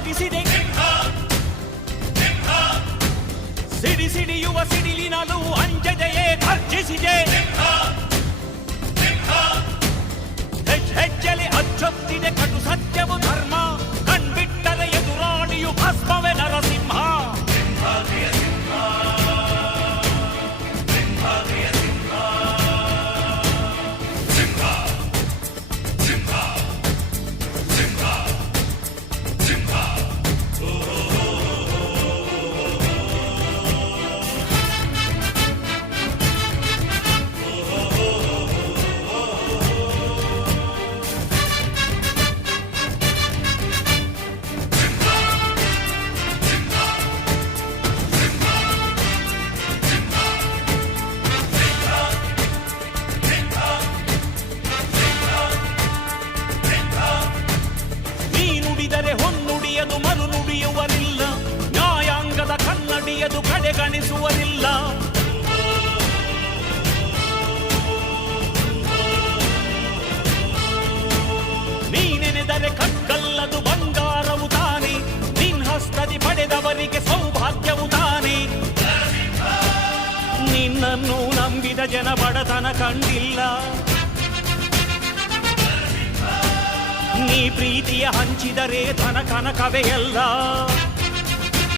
ಪ್ರಕಟಿಸಿದೆ. ಸಿಡಿಸಿಡಿಯುವ ಸಿಡಿಲಿನಲು ಅಂಜದೆಯೇ ಗರ್ಜಿಸಿದೆ. ಹೆಜ್ಜೆಲೆ ಅಚ್ಚೊತ್ತಿದೆ ಕಟು ಸತ್ಯವು ಧರ್ಮ. ಕಣ್ಬಿಟ್ಟರೆ ಎದುರಾಳಿಯು ಭಸ್ಮವೇ ನರಸಿಂಹ. ಹೊನ್ನುಡಿಯದು ಮರು ನುಡಿಯುವರಿಲ್ಲ. ನ್ಯಾಯಾಂಗದ ಕನ್ನಡಿಯದು ಕಡೆಗಣಿಸುವರಿಲ್ಲ. ನೀನೆನೆದರೆ ಕಗ್ಗಲ್ಲದು ಬಂಗಾರವು ತಾನೆ. ನಿನ್ ಹಸ್ತದಿ ಪಡೆದವರಿಗೆ ಸೌಭಾಗ್ಯವು ತಾನೆ. ನಿನ್ನನ್ನು ನಂಬಿದ ಜನ ಬಡತನ ಕಂಡಿಲ್ಲ. ನೀ ಪ್ರೀತಿಯ ಹಂಚಿದರೆ ಧನ ಕನಕವೇ ಎಲ್ಲ.